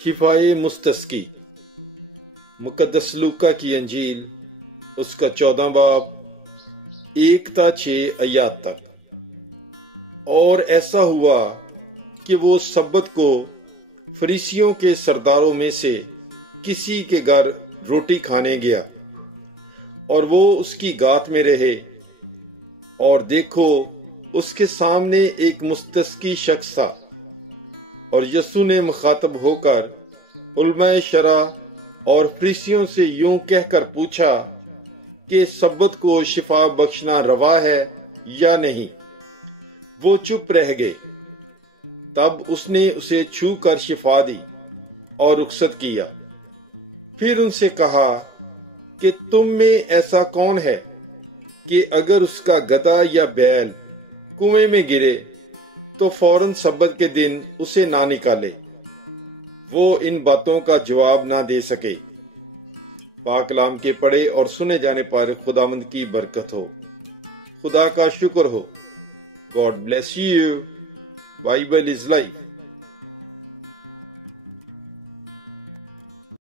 شفائے مستسقی، مقدس لوکا کی انجیل اس کا 14 باب 1 تا 6 آیات تک۔ اور ایسا ہوا کہ وہ سبت کو فریسیوں کے سرداروں میں سے کسی کے گھر روٹی کھانے گیا، اور وہ اس کی گات میں رہے، اور دیکھو اس کے سامنے ایک مستسقی شخص تھا، اور یسوع نے مخاطب ہو کر علماء شرع اور فریسیوں سے یوں کہہ کر پوچھا کہ سبت کو شفا بخشنا روا ہے یا نہیں؟ وہ چپ رہ گئے۔ تب اس نے اسے چھو کر شفا دی اور رخصت کیا۔ پھر ان سے کہا کہ تم میں ایسا کون ہے کہ اگر اس کا گدھا یا بیل کنویں میں گرے تو فوراً سبت کے دن اسے نہ نکالے؟ وہ ان باتوں کا جواب نہ دے سکے۔ پاک کلام کے پڑھے اور سنے جانے پر خداوند کی برکت ہو۔ خدا کا شکر ہو۔ God bless you. Bible is life.